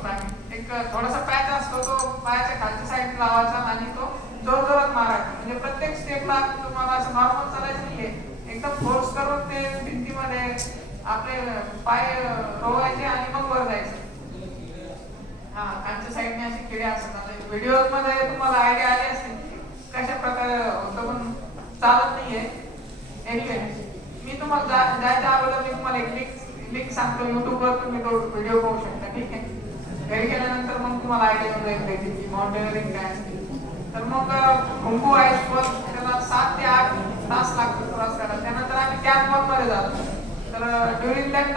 होतो आम्ही. एक थोडासा पॅच असतो, तो पायाच्या खालच्या साईड लावायचा आणि तो जोर जोरात मारायचा. म्हणजे प्रत्येक स्टेपला तुम्हाला असं नॉर्मल चालायचं नाहीये, एकदम फोर्स करून ते भिंतीमध्ये आपले पाय रोवायचे आणि मग वर जायचं. हा, खालच्या साईडने असे किडे असतात. व्हिडिओ मध्ये तुम्हाला आयडिया आली असेल कशा प्रकारे होतं, पण चालत नाहीये. एनिवे, मी तुम्हाला जायच्या अगोदर मी तुम्हाला एक लिंक सांगतो, युट्यूबवर तुम्ही तो व्हिडिओ पाहू शकता. ठीक आहे, घरी गेल्यानंतर मग तुम्हाला आयडिया येऊन जाईल की माउंटेनरिंग काय असते. तर मग खुंबू आईसवर त्याला 7 ते 8 तास लागतात क्रॉस करायला. त्यानंतर आम्ही कॅम्प 1 मध्ये जातो. तर ड्युरिंग दॅट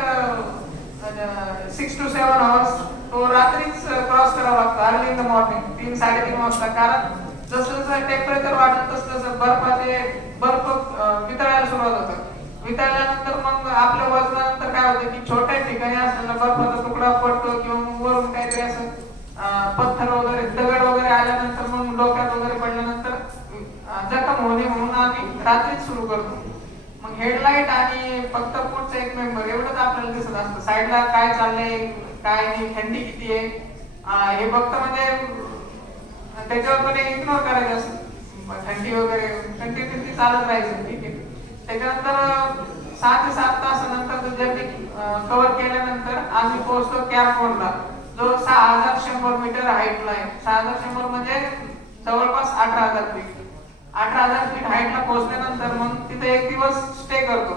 6 to 7 hours तो रात्रीच क्रॉस करावा लागतो, अर्ली इन द मॉर्निंग 3-3:30 वाजता. कारण जसं जसं टेम्परेचर वाढत तसं बर्फ वितळायला सुरुवात होतं. वितळल्यानंतर मग आपल्या वजनानंतर काय होतं की छोट्या ठिकाणी असलेला बर्फाचा तुकडा पडतो किंवा मग वरून काहीतरी असं पत्थर वगैरे दगड वगैरे आल्यानंतर मग डोक्यात वगैरे पडल्यानंतर जखम होणे म्हणून आम्ही रात्रीच सुरू करतो. मग हेडलाईट आणि फक्त पुढचा एक मेंबर एवढंच आपल्याला दिसत असतं. साईडला काय चाललंय काय नाही, थंडी किती आहे हे फक्त म्हणजे त्याच्यावर पण इग्नोर करायचं असतं. थंडी वगैरे थंडी चालत राहायचं. ठीक आहे, त्याच्यानंतर 6 ते 7 तासानंतर जर्नी कव्हर केल्यानंतर आम्ही पोहोचतो कॅम्प 1 ला, जो 6100 मीटर हाईटला आहे. 6100 म्हणजे जवळपास 18,000 फीट. 18,000 फीट हाईटला पोहोचल्यानंतर मग तिथे एक दिवस स्टे करतो.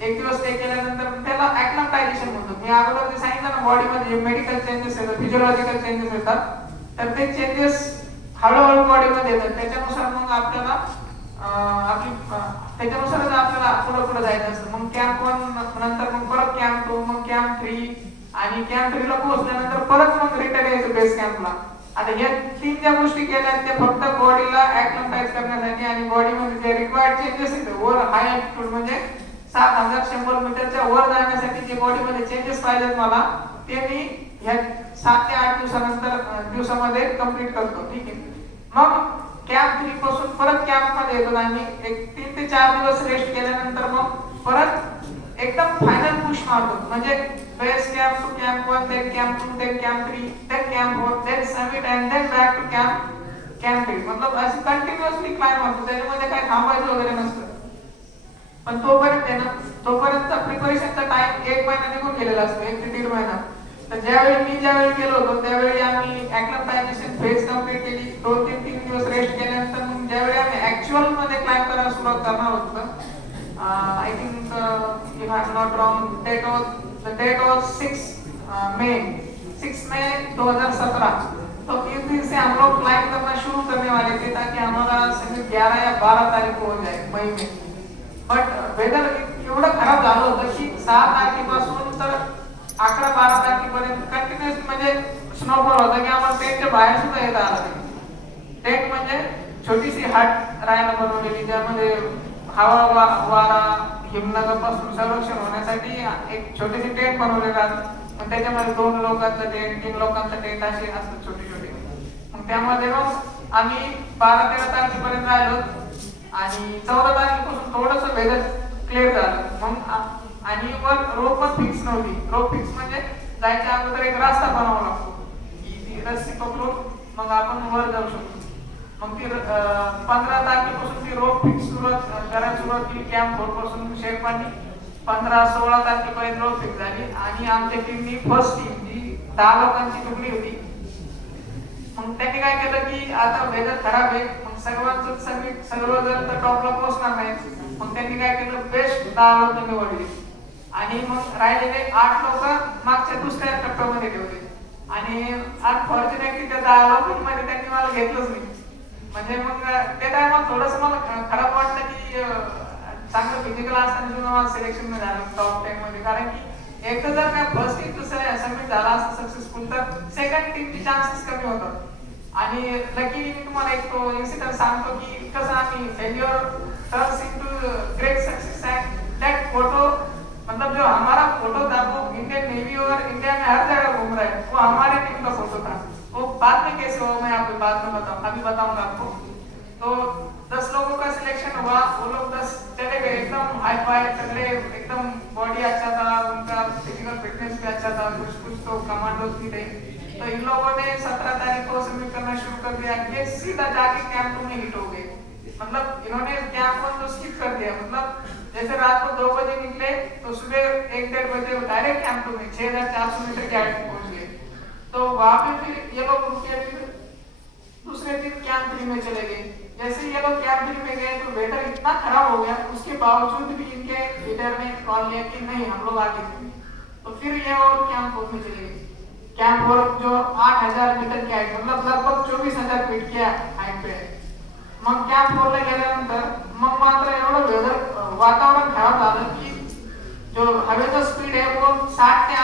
एक दिवस स्टे केल्यानंतर त्याला ॲक्लिमटायझेशन म्हणतो. मी अगोदर जे सांगितलं ना, बॉडीमध्ये मेडिकल चेंजेस येतात, फिजिओलॉजिकल चेंजेस येतात, तर ते चेंजेस हळूहळू बॉडीमध्ये येतात. त्याच्यानुसार मग आपल्याला त्याच्यानुसारच आपल्याला पुढे जायचं असतं. मग कॅम्प 1 नंतर मग परत कॅम्प 2, मग कॅम्प 3 आणि कॅम्प 3 ला पोहोचल्यानंतर परत मग रिटर्न यायचं बेस कॅम्पला. आता या 3 ज्या गोष्टी केल्या ते फक्त बॉडीला ॲक्लिमटाइज करण्यासाठी आणि बॉडीमध्ये जे रिक्वायर्ड चेंजेस आहेत वर हाय अल्टिट्यूड म्हणजे 6100 मीटरच्या वर जाण्यासाठी जे बॉडीमध्ये चेंजेस पाहिजेत मला, ते मी ह्या 7 ते 8 दिवसामध्ये कंप्लीट करतो. ठीक आहे, मग कॅम्प 3 पासून परत कॅम्प मध्ये येतो आणि एक 3 ते 4 दिवस रेस्ट केल्यानंतर मग परत एकदम फायनल पुश मारतो. म्हणजे base camp two camp 1, then camp 2, then camp 3, then camp 4, then summit and then back to camp 3. मतलब अशी कंटिन्युअसली क्लाइंब होतो. त्याच्यामध्ये काही थांबायचं वगैरे नसतं. पण तोपर्यंत प्रिपरेशनचा टाइम 1 महिना निघून गेलेला असतो, 1 ते 1.5 महिना. तर ज्यावेळी गेलो होतो त्यावेळी आम्ही ॲक्लिमटायझेशन फेज कंप्लीट केली. 2-3 दिवस रेस्ट केल्यानंतर मग ज्यावेळी आम्ही ऍक्च्युअल मध्ये क्लाइंब करायला सुरुवात करणार होतो, I think if I am not wrong the date was 6 May 2017. तो इस दिन से हम लोग क्लाइंब करना शुरू करने वाले थे ताकि हमारा समिट 11 या 12 तारीख को हो जाए मई में. बट वेदर एवढं खराब झालं होतं की 6 तारखेपासून तर 11-12 तारखेपर्यंत कंटिन्युअस म्हणजे स्नोफॉल होता की आम्हाला टेंटच्या बाहेर सुद्धा येता आला नाही. टेंट म्हणजे छोटीशी हट राहायला बनवलेली, ज्यामध्ये हवा वारा हिमनगापासून संरक्षण होण्यासाठी एक छोटीशी टेंट बनवले राहतात. मग त्याच्यामध्ये 2 लोकांचा टेंट, 3 लोकांचा टेंट असे असतात छोटे छोटे. मग त्यामध्ये मग आम्ही 12-13 तारखेपर्यंत राहिलो आणि 14 तारखेपासून थोडंसं वेदर क्लिअर झालं. मग आणि वर रोप पण फिक्स नव्हती. रोप फिक्स म्हणजे जायच्या अगोदर एक रस्ता बनवावा लागतो की ती रस्सी पकडून मग आपण वर जाऊ शकतो. मग ती 15 तारखेपासून ती रोप फिक्स करायला सुरुवात केली. कॅम्प 4 पासून शेरपांनी 15-16 तारखेपर्यंत रोप फिक्स झाली आणि आमच्या टीमनी फर्स्ट टीम जी 10 लोकांची तुकडी होती. मग त्यांनी काय केलं की आता वेदर खराब आहे, मग सर्वांचं सर्व जर तर टॉपला पोहोचणार नाही. मग त्यांनी काय केलं, बेस्ट 10 लोक निवडली आणि मग राहिलेले 8 लोक मागच्या दुसऱ्या टप्प्यामध्ये ठेवले. आणि अनफॉर्च्युनेटली त्या 10 लोकांमध्ये त्यांनी मला घेतलंच नाही. म्हणजे मग त्या टायमाला थोडंसं मला खराब वाटलं की चांगलं फिजिकल असताना सुद्धा मला सिलेक्शन नाही झालं टॉप 10 मध्ये. कारण की एकदा जर काय फर्स्ट टीम सबमिट झाला असतं सक्सेसफुल तर सेकंड टीमचे चान्सेस कमी होतात. आणि लकीली मी तुम्हाला एक तो इन्सिडेंट सांगतो की कसं आम्ही failure turns into great success end that photo, मतलब जो हमारा फोटो था वो इंडियन नेवी और इंडिया में हर जगह घूम रहा है, वो हमारे टीम का फोटो था. वो बाद में कैसे हुआ मैं आपको बाद में बताऊंगा आपको. तो 10 लोगों का सिलेक्शन हुआ. वो लोग 10 चले गए, एकदम हाई फाई तगड़े, एकदम बॉडी अच्छा था, उनका फिजिकल फिटनेस भी अच्छा था, कुछ तो कमांडो किट है। तो इन लोगों ने 17 तारीख को सबमिट करना शुरू कर दिया, ये सीधा जाके कैंप 2 में हिट हो गए। मतलब इन्होंने कैंप 1 तो स्किप कर दिया, मतलब जैसे रात को 2 बजे निकले तो सुबह 1-1:30 बजे डायरेक्ट कैंप 2 में 6400 मीटर की हाइट पहुंच गए। तो वहां पे फिर ये लोग रुके, फिर दूसरे दिन कैंप 3 में चले गए। जैसे ये लोग कैंप 3 में गए तो वेदर इतना खराब हो गया, उसके बावजूद भी इनके लीडर ने कॉल लिया कि नहीं हम लोग आगे चलेंगे। तो फिर ये और कैंप 4 में चले गए। कैंप 4 जो 8000 मीटर की हाइट, मतलब लगभग 24000 फीट की हाइट पे आहे। मग कॅम्प 4 ला गेल्यानंतर मग मात्र एवढं वेदर वातावरण खराब झालं की जो हवेचा स्पीड आहे वो 60 ते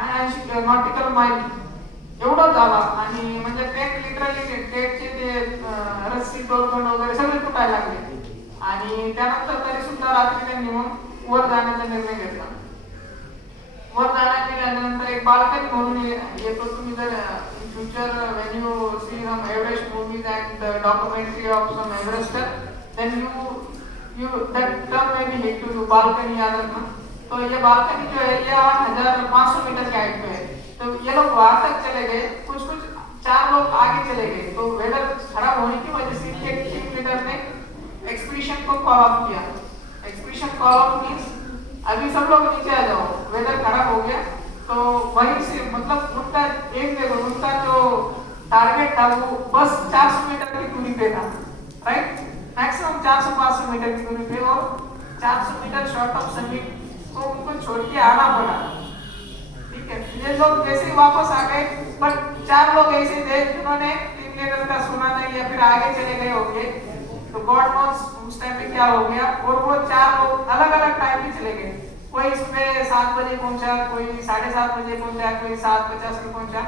80 नॉटिकल माइल एवढं झाला आणि म्हणजे ट्रेन लिटरली ट्रेनचे ते रस्सी दोरखंड वगैरे सगळे तुटायला लागले आणि त्यानंतर तरी सुद्धा रात्री त्यांनी मग वर जाण्याचा निर्णय घेतला। वर जाण्यात गेल्यानंतर एक बाल्कनी म्हणून येतो, तुम्ही जर future when you see some Everest movies and documentary of some Everester then you that term में भी हिट टू बालकनी याद रखना। तो ये बालकनी जो है ये 8500 मीटर की हाइट पे है। तो ये लोग वहां तक चले गए, कुछ 4 लोग आगे चले गए। तो वेदर खराब होने की वजह से इनके टीम लीडर ने एक्सपीडिशन को कॉल ऑफ किया। एक्सपीडिशन कॉल ऑफ मींस अभी सब लोग नीचे आ जाओ, वेदर खराब हो गया। तो वहीं से मतलब उनका एक देखो उनका जो टारगेट था वो बस 400 मीटर की दूरी पे था, राइट, मैक्सिमम 400-500 मीटर की दूरी पे, और 400 मीटर शॉर्ट ऑफ समिट तो उनको छोड़ के आना पड़ा। ठीक है, ये लोग जैसे ही वापस आ गए, बट 4 लोग ऐसे थे जिन्होंने टीम लीडर का सुना नहीं या फिर आगे चले गए होंगे। तो गॉड नोस उस टाइम पे क्या हो गया, और वो 4 लोग अलग अलग टाइम पे चले गए। कोई सुबह 7 बजे पहुंचा, कोई 7:30 बजे पहुंचा, कोई 7:50 पे पहुंचा।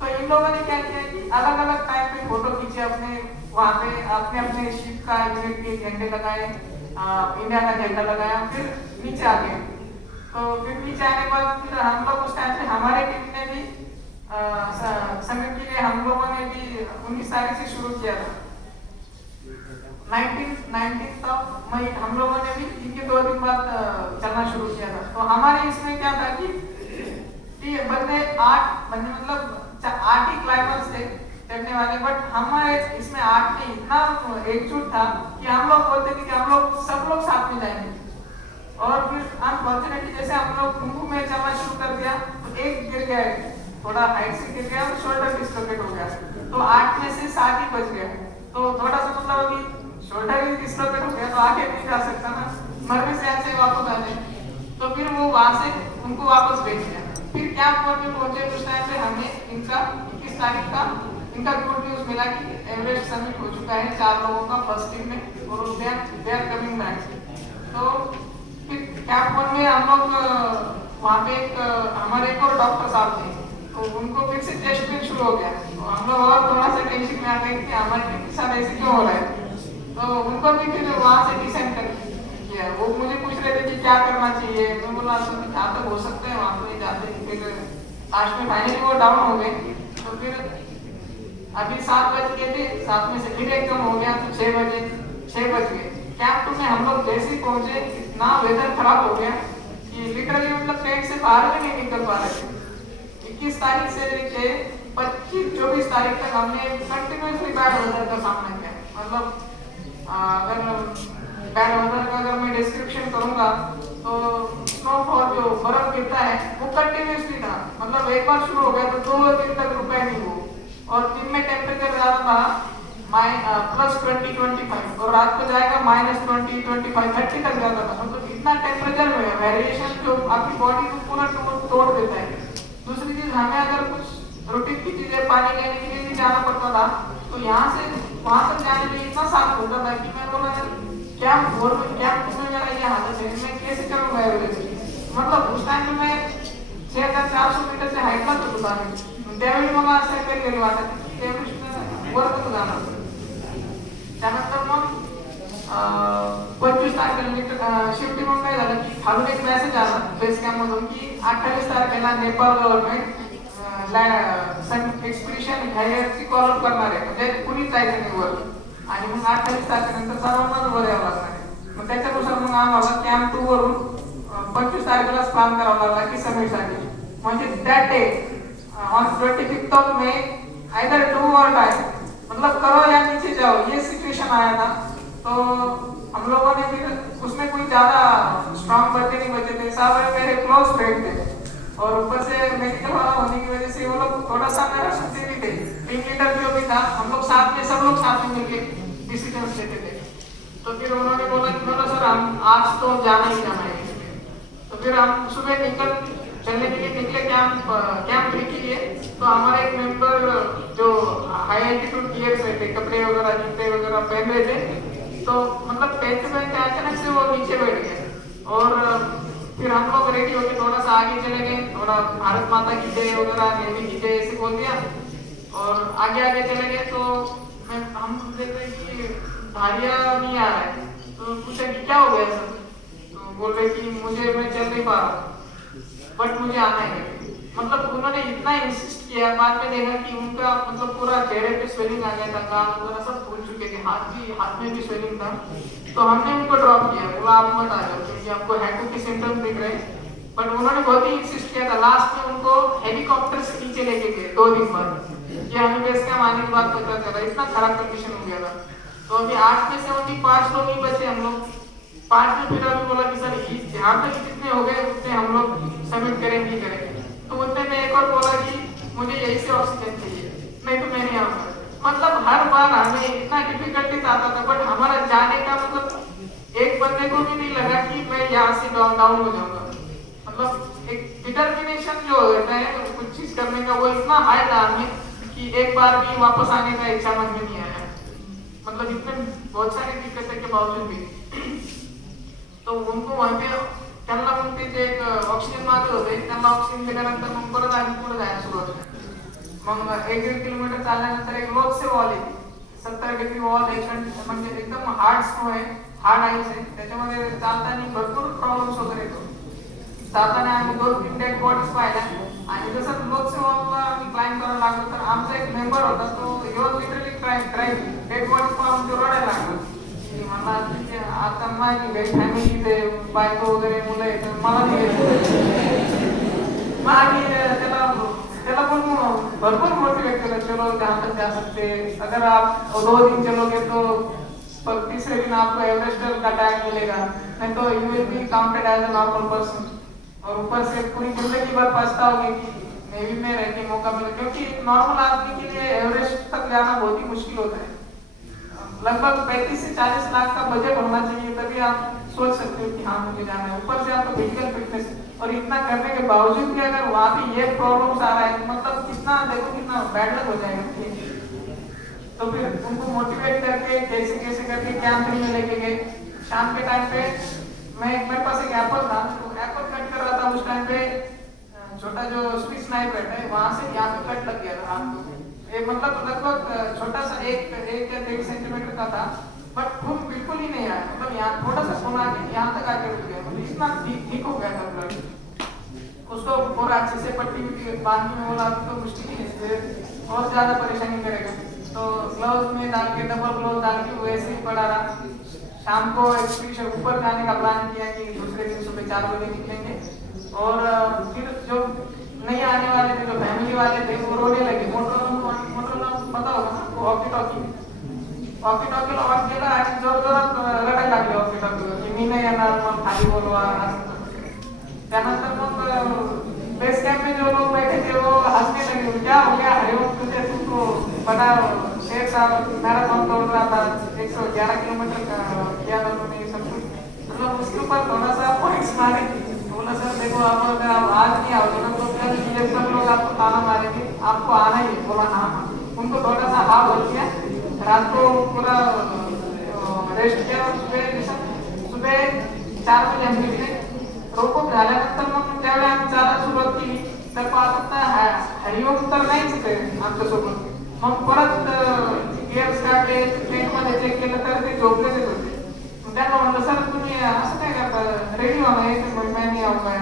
तो इन लोगों ने क्या किया कि अलग अलग टाइम पे फोटो खींचे अपने, वहां पे अपने अपने शिप का यूनिट के झंडे लगाए, इंडिया का झंडा लगाया, फिर नीचे आ गए। तो फिर नीचे आने के बाद फिर हम लोग उस टाइम पे हमारे टीम ने भी समिट के लिए हम लोगों ने भी 19 तारीख से शुरू किया था। 19 मई हम लोगों ने भी इनके 2 दिन बाद चलना शुरू किया था। तो हमारे इसमें क्या था कि बंदे 8 बंदे मतलब 8 ही क्लाइंबर्स थे चढ़ने वाले, बट हमारे इसमें 8 में इतना एकजुट था कि हम लोग बोलते थे कि हम लोग सब लोग साथ में जाएंगे। और फिर अनफॉर्चुनेटली जैसे हम लोग कुंभू में चलना शुरू कर दिया तो एक गिर गया, थोड़ा हाइट से गिर गया, तो शोल्डर डिस्लोकेट हो गया। तो 8 में से 7 ही बच गए। तो थोड़ा सा मतलब अभी शोल्डर ही डिस्लोकेट हो गया तो आगे नहीं जा सकता ना, मरने से ऐसे वापस आ जाए। तो फिर वो वहां से उनको वापस भेज दिया। फिर कैंप 1 में पहुंचे, उस टाइम पे हमें इनका 21 तारीख का इनका गुड न्यूज मिला कि एवरेस्ट समिट हो चुका है 4 लोगों का फर्स्ट टीम में, और दे आर कमिंग बैक। तो फिर कैंप 1 में हम लोग वहाँ पे हमारे एक और डॉक्टर साहब थे, तो उनको फिर से टेस्ट भी शुरू हो गया। तो हम लोग और थोड़ा सा टेंशन में आ गए कि हमारे टीम के साथ ऐसे क्यों हो रहा है। तो उनको भी फिर वहाँ से डिसाइड कर किया। वो मुझे पूछ रहे थे कि क्या करना चाहिए, मैं बोला जहाँ तक हो सकता है वहाँ पे जाते हैं। फिर लास्ट में फाइनली वो डाउन हो गए। तो फिर अभी 7 बज गए थे, 7 में से फिर एकदम हो गया तो 6 बज गए। कैंप 2 में हम लोग जैसे ही पहुंचे इतना वेदर खराब हो गया कि लिटरली मतलब ट्रेन से बाहर भी नहीं निकल पा रहे थे। 21 तारीख से लेके 25-24 तारीख तक हमने कंटिन्यूसली बैड वेदर का सामना किया। मतलब अगर बैड वेदर का अगर मैं डिस्क्रिप्शन करूंगा तो स्नोफॉल जो बर्फ गिरता है वो कंटिन्यूसली था, मतलब एक बार शुरू हो गया तो 2 दिन तक रुका नहीं वो। और दिन में टेम्परेचर ज्यादा था +20-25 और रात को जाएगा -20-25-30 तक जाता था। मतलब इतना टेम्परेचर में वेरिएशन जो आपकी बॉडी को पूरा तोड़ देता है। दूसरी चीज हमें अगर कुछ रूटीन की चीजें पानी लेने के लिए भी जाना पड़ता था, तो यहाँ से वहां तक जाने के लिए इतना साफ होता था कि मैं बोला कैंप 4 में मेरा ये हालत है, मैं कैसे करूंगा एवरेज। मतलब उस टाइम में मैं 6400 मीटर से हाईटला होता त्यावेळी मला असं काही वाटत की एवरेज वर जाणार। त्यानंतर मग 25 तारखेला शिफ्टिंग मग काय झालं की खालून एक मेसेज आला बेस कॅम्प मधून की 28 तारखेला नेपाळ गव्हर्नमेंट एक्सपिडिशन घ्यायची कॉल अप करणार आहे, म्हणजे कुणीच जायचं नाही वर। आणि मग 28 तारखेनंतर सर्वांनाच वर यावं लागणार आहे। मग त्याच्यानुसार मग आम्हाला कॅम्प 2 वरून 25 तारखेलाच प्लॅन करावा लागला की समिटसाठी। मुझे that day on 25th of May either do or die, मतलब करो या नीचे जाओ, ये सिचुएशन आया था। तो हम लोगों ने फिर उसमें कोई ज्यादा स्ट्रॉन्ग बच्चे नहीं बचे थे, सब मेरे क्लोज फ्रेंड थे और ऊपर से मेडिकल वाला होने की वजह से वो लोग थोड़ा सा मेरा सुनते भी थे। टीम लीडर जो भी था, हम लोग साथ में, सब लोग साथ में मिलके डिसीजन लेते थे। तो फिर उन्होंने बोला कि बोला सर हम आज तो जाना ही जाना है। तो फिर हम सुबह चलने के लिए निकले कैंप 3 के लिए। तो हमारे एक मेंबर जो हाई एल्टीट्यूड गियर में थे, कपड़े वगैरह जूते वगैरह पहन रहे थे, तो मतलब पहनते अचानक से वो नीचे बैठ गए और फिर हम लोग रेडी होके थोड़ा सा आगे चले गए, थोड़ा भारत माता की जय वगैरह नेवी की जय ऐसे बोल दिया और आगे चले गए। तो हम देख रहे कि भारिया नहीं आ रहा है, तो पूछा कि क्या हो गया सर, तो बोल रहे कि मैं चल नहीं पा रहा बट मुझे आना है। मतलब उन्होंने इतना इंसिस्ट किया, बाद में देखा कि उनका मतलब पूरा चेहरे पे स्वेलिंग आ गया था, गाल वगैरह सब फूल चुके थे, हाथ में भी स्वेलिंग था। तो हमने उनको ड्रॉप किया, बोला आप मत आ जाओ क्योंकि आपको हैको के सिम्टम्स दिख रहे हैं। बट उन्होंने बहुत ही इंसिस्ट किया था, लास्ट में उनको हेलीकॉप्टर से नीचे लेके गए 2 दिन बाद। ये हमें बेस कैंप आने के बाद पता चला, इतना खराब कंडीशन हो गया था। तो अभी 8 में से ओनली 5 लोग ही बचे हम लोग। 5 में फिर अभी बोला कि सर यहाँ तक कितने हो गए उतने हम लोग सबमिट करेंगे। तो उतने में एक और बोला कि मुझे यही से ऑक्सीजन चाहिए, नहीं तो मैं नहीं आऊंगा। मतलब हर बार हमें इतना डिफिकल्टीज आता था, बट हमारा जाने का मतलब एक बंदे को भी नहीं लगा कि मैं यहाँ से डाउन हो जाऊंगा। मतलब एक डिटर्मिनेशन जो होता है कुछ चीज करने का, वो इतना हाई था हमें कि एक बार भी वापस आने का इच्छा मन में नहीं आया। मतलब इतने बहुत सारी दिक्कतें के बावजूद भी तो उनको वहाँ पे त्यांना मग ते जे ऑक्सिजन मागे होते त्यांना ऑक्सिजन दिल्यानंतर मग परत आम्ही पुढे जायला सुरुवात केली। मग 1-1.5 किलोमीटर चालल्यानंतर एक लोकसे वॉल आहे, 70 डिग्री वॉल, म्हणजे एकदम हार्ड स्नो आहे, हार्ड आईस आहे, त्याच्यामध्ये चालताना भरपूर प्रॉब्लेम्स वगैरे येतो। जाताना आम्ही 2-3 डेड बॉडीज पाहिल्या आणि जसं लोकसे वॉलला आम्ही क्लाइंब करायला लागलो तर आमचा एक मेंबर होता, तो लिटरली क्राईम डेड बॉडीज पाहून तो रडायला लागला की मला आता माझी फॅमिली बायको वगैरे मुलं आहेत, मला नाही त्याला पण भरपूर मोटिवेट केलं, चलो जहाँ तक जा सकते, अगर आप 2 दिन चलोगे तो पर तीसरे दिन आपको एवरेस्ट का टैग मिलेगा, नहीं तो you will be counted as a normal person. और ऊपर से पूरी जिंदगी भर पछताओगे कि नेवी में रह के मौका मिला, क्योंकि नॉर्मल आदमी के लिए एवरेस्ट तक जाना बहुत ही मुश्किल होता है। लगभग 35 से 40 लाख का बजट होना चाहिए, तभी आप सोच सकते हो कि हाँ मुझे जाना है। ऊपर से आपका फिजिकल फिटनेस, और इतना करने के बावजूद भी अगर वहाँ पे ये प्रॉब्लम्स आ रहा है, मतलब कितना देखो कितना बैड लक हो जाएगा। तो फिर उनको मोटिवेट करके कैसे करके कैंप में लेके गए। शाम के टाइम पे मेरे पास एक एप्पल था, तो एप्पल कट कर रहा था उस टाइम पे, छोटा जो स्विस नाइफ रहता है वहां से यहाँ पे कट लग गया था हाथ को। ये मतलब लगभग छोटा सा 1-1.5 सेंटीमीटर का था, बट खून बिल्कुल ही नहीं आया, मतलब यहाँ थोड़ा सा खून आके यहाँ तक आके रुक गया, मतलब इतना ठीक हो गया था ब्लड। उसको पूरा अच्छे से पट्टी बांधने में बोला तो मुश्किल ही है, बहुत ज्यादा परेशानी करेगा। तो ग्लव्स में डाल के, डबल ग्लव्स डाल के वैसे ही पड़ा रहा। शाम को एक्सपीडिशन ऊपर जाने का प्लान किया कि दूसरे दिन सुबह 4 बजे निकलेंगे, और फिर जो नहीं आने वाले थे, जो फैमिली वाले थे, वो रोने लगे। मोटरला पता होगा ना, वॉकी टॉकी आवाज केला आणि जोरात रडायला लागले वॉकी टॉकीवर की मी नाही येणार, मग खाली बोलवा। त्यानंतर मग बेस कैंप में जो लोग बैठे थे वो हंसने लगे, क्या हो गया हरिओम, तुझे तुमको पता शेर साहब मैराथन दौड़ रहा था, 111 किलोमीटर का किया था उन्होंने सब कुछ, मतलब उसके ऊपर थोड़ा सा पॉइंट्स मारे। बोला सर देखो आप अगर आप आज नहीं आओगे ना तो कल ये सब लोग आपको ताना मारेंगे, आपको आना ही है। बोला हाँ। उनको थोड़ा सा हाथ हो गया, रात को पूरा रेस्ट किया, सुबह 4 बजे हम निकले। रोको झाल्यानंतर मग त्यावेळी आम्ही चालायला सुरुवात केली, तर पाहता हरिओम तर नाहीच ते आमच्यासोबत। मग परत गिअर्स काढले, टेंटमध्ये चेक केलं तर ते झोपलेलेच होते। त्यांना म्हणलं सर तुम्ही असं काय करता, रेडी व्हा ना, येते मग मैं नहीं आऊंगा।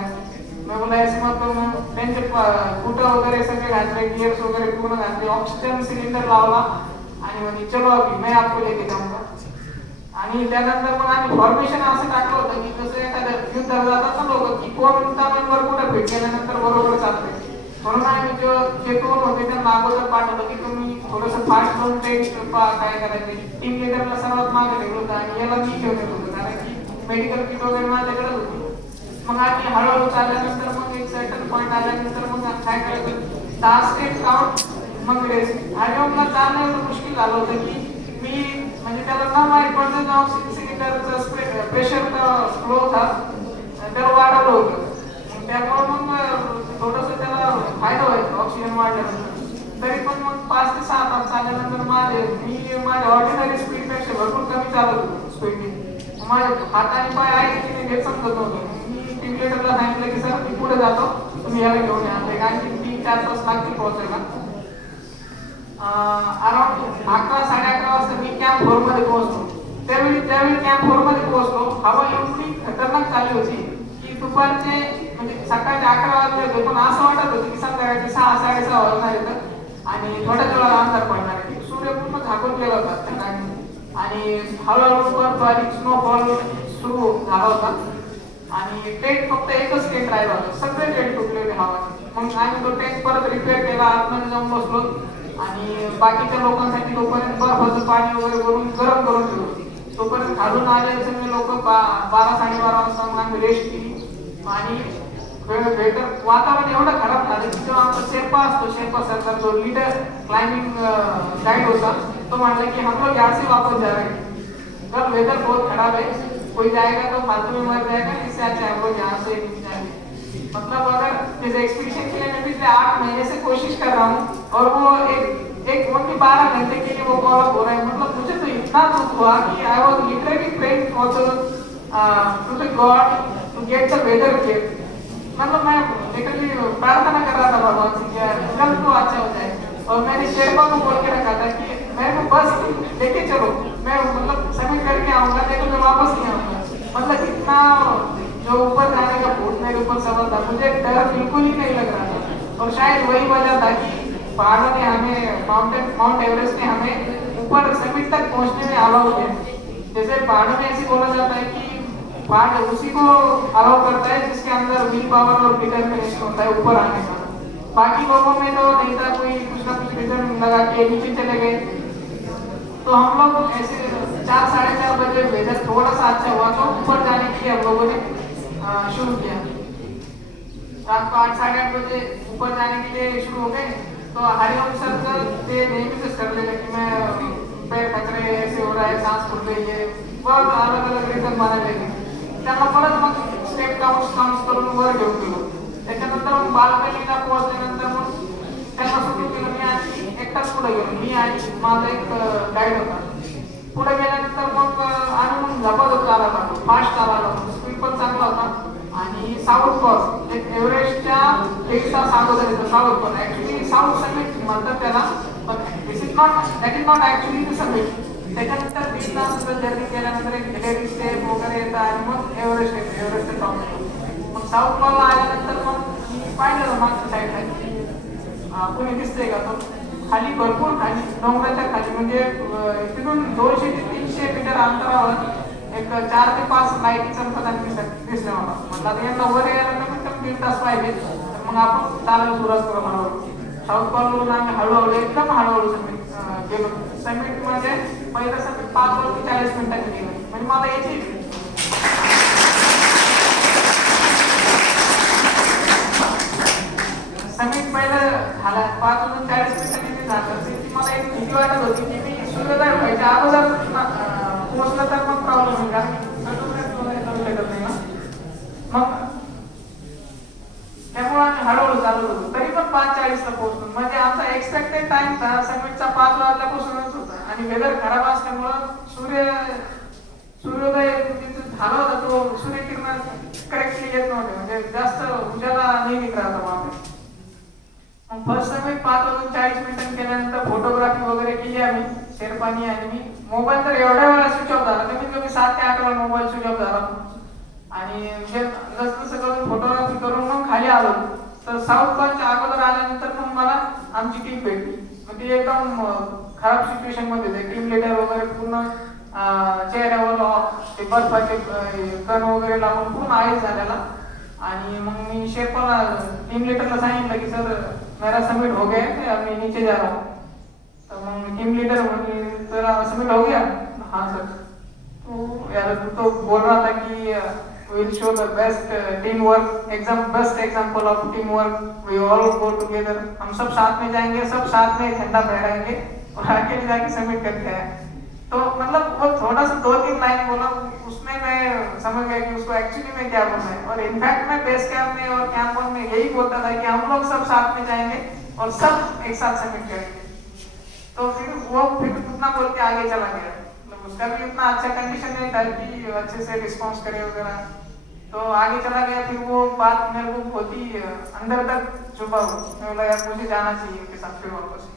मैं बोला ऐसे मत करो, मग त्यांचे कुठं वगैरे सगळे घातले, गिअर्स वगैरे पूर्ण घातले, ऑक्सिजन सिलेंडर लावला आणि म्हणजे चलो अभी मैं आपको लेके जाऊंगा। आणि त्यानंतर मग आम्ही फॉर्मेशन असं टाकलं होतं की जसं एखादं युद्धाला जातात ना लोक की कोण नंबर कुठं फिट केल्यानंतर बरोबर चालतंय. म्हणून आम्ही जे दोन होते त्यांना अगोदर पाठवलं की तुम्ही थोडंसं फास्ट करून टेस्ट काय करायचे. टीम लिडरला सर्वात मागे ठेवलं होतं आणि याला मी घेऊन येत होतं कारण की मेडिकल किट वगैरे माझ्याकडे होती. मग आम्ही हळूहळू चालल्यानंतर मग एक सर्टन पॉईंट आल्यानंतर मग काय करायचं 10 स्टेप काउंट मग रेस. हरिओमला चालणं एवढं मुश्किल झालं होतं की मी म्हणजे त्याला न माहीत पडतं ऑक्सिजन सिलेंडरचं प्रेशर फ्लो होता त्याला वाढवलं होतं. त्यामुळे मग थोडंसं त्याला फायदा व्हायचा ऑक्सिजन वाढल्यानंतर. तरी पण मग 5 ते 6 तास चालल्यानंतर मी माझ्या ऑर्डिनरी स्पीडपेक्षा भरपूर कमी चालत होतो स्पीडने. माझ्या हात आणि पाय आहे की नाही हे समजत नव्हतं. मी टीम लिडरला सांगितलं की सर मी पुढे जातो तुम्ही याला घेऊन या. आणखी 3-4 तास लागतील पोहोचायला. अराउंड 11-11:30 वाजता मी कॅम्प 4 मध्ये पोहोचलो. त्यावेळी कॅम्प 4 मध्ये पोहोचलो हवा एवढी खतरनाक चालली होती की दुपारचे म्हणजे सकाळचे 11 वाजले होते पण असं वाटत होतं की संध्याकाळचे 6-6:30 वाजणार येतं आणि थोड्याच वेळा अंधार पडणार आहे. सूर्य पूर्ण झाकून गेला होता त्या टाइम आणि हळूहळू बर्फबारी स्नोफॉल सुरू झाला होता आणि टेंट फक्त एकच टेंट राहिला होता. सगळे टेंट तुटलेले हवाने. मग आम्ही तो टेंट परत रिपेअर केला आतमध्ये जाऊन बसलो आणि बाकीच्या लोकांसाठी तोपर्यंत बर्फाचं पाणी वगैरे करून गरम करून ठेवलं. तोपर्यंत खालून आलेले सगळे लोक 12-12:30 वाजता मग आम्ही रेस्ट केली आणि वेटर वातावरण एवढं खराब झालं की जो आमचा शेर्पा असतो शेर्पा सरकार जो लीडर क्लाइंबिंग गाइड होता तो म्हणला की हम लोग यहाँ से वापस जा रहे हैं जब वेदर बहुत खराब है कोई जाएगा तो फालतू में मर जाएगा इससे अच्छा हम लोग यहाँ से जाएंगे. मतलब अगर इस एक्सपीडिशन के लिए मैं पिछले 8 महीने से कोशिश कर रहा हूँ और वो एक ओनली 12 घंटे के लिए वो कॉल अप हो रहा है. मतलब मुझे तो इतना दुख हुआ कि I was literally praying for the God to get the weather change. मतलब मैं लिटरली प्रार्थना कर रहा था भगवान से कि जल्द तो अच्छा हो जाए. और मैंने शेरपा को बोल के रखा था कि मेरे को बस लेके चलो मैं मतलब सबमिट करके आऊंगा नहीं तो मैं वापस नहीं आऊंगा. मतलब इतना जो ऊपर जाने का भूत मेरे ऊपर सवाल था मुझे डर बिल्कुल ही नहीं लग रहा था. और शायद वही वजह था कि पहाड़ों ने हमें माउंट एवरेस्ट ने हमें ऊपर समिट तक पहुंचने में अलाउ किया. जैसे पहाड़ों में ऐसे बोला जाता है कि पहाड़ उसी को अलाउ करता है जिसके अंदर विल पावर और डिटरमिनेशन होता है ऊपर आने का. बाकी लोगों में तो नहीं था कोई कुछ ना कुछ रीजन लगा के नीचे चले गए. तो हम लोग ऐसे 4-4:30 बजे वेदर थोड़ा सा अच्छा हुआ तो ऊपर जाने के लिए हम लोगों ने शुरू किया. रात को 8-8:30 बजे ऊपर जाने के लिए शुरू हो गए. तो हरिओम सर ते नेहमीच ठरलेलं की मैं पैर खतरे ऐसे हो रहा है सांस फूल रही है बहुत अलग अलग रीजन बनायला त्यांना परत मग स्टेप काउंट करून वर घेऊन गेलो. त्याच्यानंतर मग बाल्कनीला पोहोचल्यानंतर मग त्यांना सुरू केलं. मी आणि एकटाच पुढे गेलो मी आणि माझा एक गाईड होता. पुढे गेल्यानंतर मग आम्ही मग झपाझप चालला होतो फास्ट चालला होतो स्पीड पण चांगला होता. आणि साऊथ क्रॉस एक एव्हरेस्टच्या 1 तास अगोदर येतं south cross. Actually south summit म्हणतात त्याला पण that is not actually the summit. त्याच्यानंतर 20 तास जर्नी केल्यानंतर एक हिलेरी स्टेप वगैरे येतं आणि मग एव्हरेस्ट येतं एव्हरेस्ट टॉप येतो. मग साऊथ क्रॉसला आल्यानंतर मग मी पाहिलं मागच्या साईडला कोणी दिसतंय का तो खाली भरपूर खाली डोंगराच्या खाली म्हणजे तिथून 200 ते 300 मीटर अंतरावर एक 4 ते 5 लाईटी चमकताना दिसल्या मला. म्हटलं यांना वर यायला कमीत कमी 1.5 तास पाहिजे. तर मग आपण चालायला सुरुवात करू हळूहळू. साऊथ कॉलवरून आम्ही हळूहळू एकदम हळूहळू समिट गेलो. समिट म्हणजे पहिलं समिट 5 ते 40 मिनिटांनी गेलं. म्हणजे मला याची समिट पहिलं झाला 5 ते 40 मिनिटांनी झालं. मला एक भीती वाटत होती की मी सूर्योदय व्हायच्या अगोदर पोहोचलं तर मग प्रॉब्लेम होईल कारण भेटत नाही ना. मग त्यामुळे आम्ही हळूहळू चालू होतो. तरी पण 5:40 ला पोहोचलो. म्हणजे आमचा एक्सपेक्टेड टाइम था समिटचा 5 वाजल्यापासूनच होता आणि वेदर खराब असल्यामुळं सूर्योदय झाला होता तो सूर्यकिरण करेक्टली येत नव्हते म्हणजे जास्त उजाला नाही निघत होता. मग फर्स्ट समिट 5 वाजून 40 मिनिटांनी केल्यानंतर फोटोग्राफी वगैरे केली आम्ही शेरपानी आणि मी. मोबाईल तर एवढ्या वेळा स्विच ऑफ झाला कमीत कमी 7 ते 8 वेळा मोबाईल स्विच ऑफ झाला. आणि जसं करून फोटोग्राफी करून मग खाली आलो. तर साऊथ कॉलच्या अगोदर आल्यानंतर मग मला आमची टीम भेटली. मग ती एकदम खराब सिच्युएशन मध्ये होते. टीम लिडर वगैरे पूर्ण चेहऱ्यावर ते बर्फाचे कण वगैरे लावून पूर्ण आईस झालेला. आणि मग मी शेफला टीम लीडरला सांगितलं की सर मेरा सबमिट हो गया है, अब मैं नीचे जा रहा हूँ. तो मग टीम लीडर म्हणे तेरा सबमिट हो गया. हाँ सर. तो यार तो बोल रहा था कि we'll show the best teamwork, best example of teamwork. We all go together. हम सब साथ में जाएंगे, सब साथ में झंडा फहराएंगे और अकेले जाके सबमिट करते हैं. तो मतलब वो थोड़ा सा 2-3 लाइन बोला, उसमें मैं समझ गया कि उसको एक्चुअली में क्या बोलना है. और इनफैक्ट मैं बेस कैंप में और कैंप वन में यही बोलता था कि हम लोग सब साथ में जाएंगे और सब एक साथ सबमिट करेंगे. तो फिर उतना बोल के आगे चला गया. मतलब उसका भी उतना अच्छा कंडीशन नहीं था कि अच्छे से रिस्पॉन्स करे वगैरह. तो आगे चला गया. फिर वो बात मेरे को बहुत ही अंदर तक छुपा हो. मैं बोला यार मुझे जाना चाहिए उनके साथ फिर वापस.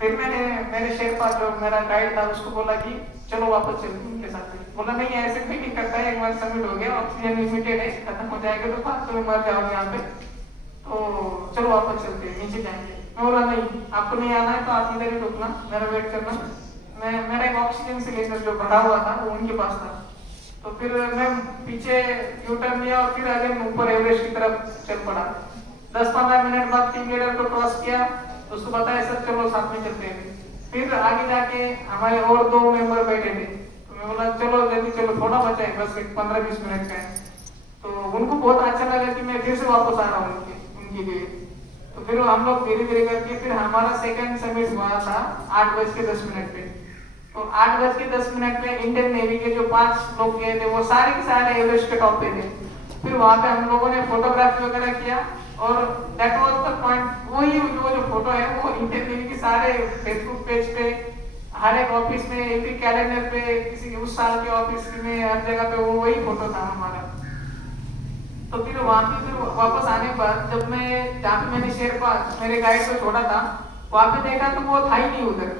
फिर मैंने मेरे शेरपा जो मेरा गाइड था उसको बोला कि चलो वापस चलते उनके साथ. बोला नहीं ऐसे भी नहीं करता है, एक बार सबमिट हो गया, ऑक्सीजन लिमिटेड है, खत्म हो जाएगा तो बात तुम्हें मर जाओगे यहाँ पे, तो चलो वापस चलते हैं, नीचे जाएंगे. मैं बोला नहीं आपको नहीं आना है तो आप इधर ही रुकना, मेरा वेट करना. मेरा एक ऑक्सीजन सिलेंडर जो भरा हुआ था वो उनके पास था. तो फिर मैं पीछे यू टर्न लिया और फिर अगेन ऊपर एवरेस्ट की तरफ चल पड़ा. 10-15 मिनट बाद टीम लीडर को क्रॉस किया, उसको बताया सर चलो साथ में चलते हैं. फिर आगे जाके हमारे और 2 मेंबर बैठे थे. तो मैं बोला चलो जल्दी चलो, थोड़ा बचा है बस 15-20 मिनट का है. तो उनको बहुत अच्छा लगा कि मैं फिर से वापस आ रहा हूँ उनके लिए. तो फिर हम लोग धीरे धीरे करके फिर हमारा सेकंड सबमिट हुआ था 8:10 पे. तो 8:10 पे इंडियन नेवी के जो 5 लोग गए थे वो सारे के सारे एवरेस्ट के टॉप पे थे. फिर वहां पे हम लोगों ने फोटोग्राफी वगैरह किया और दैट वाज द पॉइंट. वही जो फोटो है वो इंडियन नेवी के सारे फेसबुक पेज पे, हर एक ऑफिस में, एक कैलेंडर पे, किसी के उस साल के ऑफिस में, हर जगह पे वो वही फोटो था हमारा. तो फिर वहां पे फिर वापस आने के बाद जब मैं जहाँ पे मैंने शेरपा मेरे गाइड को छोड़ा था वहां पे देखा तो वो था ही नहीं उधर.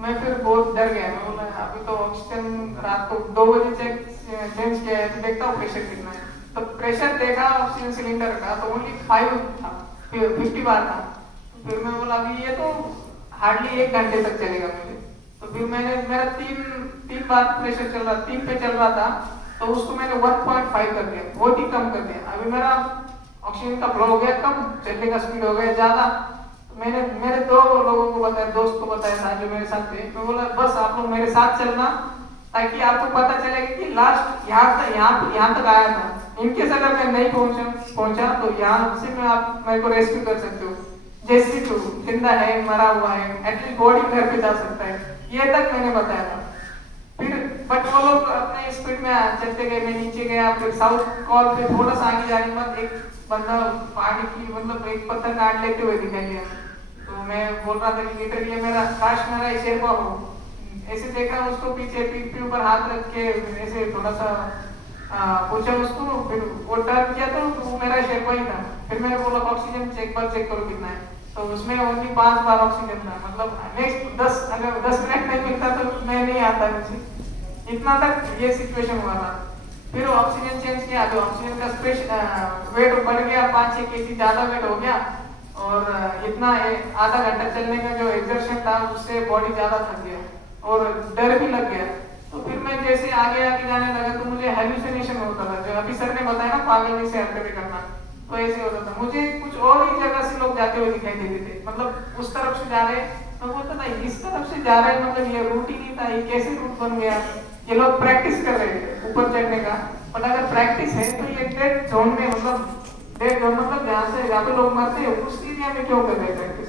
मैं फिर बहुत डर गया. मैं बोला अभी तो ऑक्सीजन रात को 2 बजे चेंज किया है तो देखता हूँ प्रेशर कितना है. तो प्रेशर देखा ऑक्सीजन सिलेंडर का तो ओनली 5 था, 50 बार था. फिर मैं बोला अभी ये तो हार्डली 1 घंटे तक चलेगा मुझे. तो फिर मेरा 3 बार प्रेशर चल रहा, 3 पे चल रहा था तो उसको मैंने 1.5 कर दिया, बहुत ही कम कर दिया. अभी मेरा ऑक्सीजन का फ्लो हो गया कम, चलने का स्पीड हो गया ज्यादा. मैंने मेरे 2 लोगों को बताया, दोस्त को बताया था जो मेरे साथ थे. मैं बोला बस आप लोग मेरे साथ चलना ताकि आपको पता चलेगा कि लास्ट यहाँ तक आया था. इनकेस अगर मैं नहीं पहुंचा तो यहाँ से आप मेरे को रेस्क्यू कर सकते हो. जैसे तो जिंदा है मरा हुआ है एटलीस्ट बॉडी घर पे जा सकता है, ये तक मैंने बताया था. फिर बट वो लोग अपने स्पीड में चलते गए. मैं नीचे गया. फिर साउथ कॉल पे थोड़ा सा आगे जाने के बाद एक बंदा पहाड़ी की मतलब एक पत्थर काट लेते हुए दिखाई दिया. तो मैं बोल रहा था कि लिटरली ये मेरा काश मेरा शेरपा हो. ऐसे देखा उसको पीछे पीठ के ऊपर हाथ रख के ऐसे थोड़ा सा पूछा उसको. फिर वो टर्न किया तो वो मेरा शेरपा ही था. फिर मैंने बोला ऑक्सीजन चेक करो कितना है. तो उसमें ओनली 5 बार ऑक्सीजन था. मतलब नेक्स्ट अगर 10 मिनट नहीं मिलता तो मैं नहीं आता नीचे. इतना तक ये सिचुएशन हुआ था. फिर ऑक्सीजन चेंज किया तो ऑक्सीजन का वेट बढ़ गया, 5-6 kg ज्यादा वेट हो गया. और इतना आधा घंटा चलने का जो एक्सर्शन था उससे बॉडी ज्यादा थक गया और डर भी लग गया. तो फिर मैं जैसे आगे जाने लगा तो मुझे हेलुसिनेशन होता था, जो अभी सर ने बताया ना पागल से हरकतें करना, तो ऐसे होता था. मुझे कुछ और ही जगह से लोग जाते हुए दिखाई देते थे. मतलब उस तरफ से जा रहे, मैं बोलता था इस तरफ से जा रहे, मतलब ये रूट ही नहीं था, ये कैसे रूट बन गया. ये लोग प्रैक्टिस कर रहे थे ऊपर चढ़ने का. पर अगर प्रैक्टिस है तो ये डेड जोन में, मतलब डेड जोन मतलब जहाँ पे लोग मरते हैं उस एरिया में क्यों कर रहे हैं प्रैक्टिस.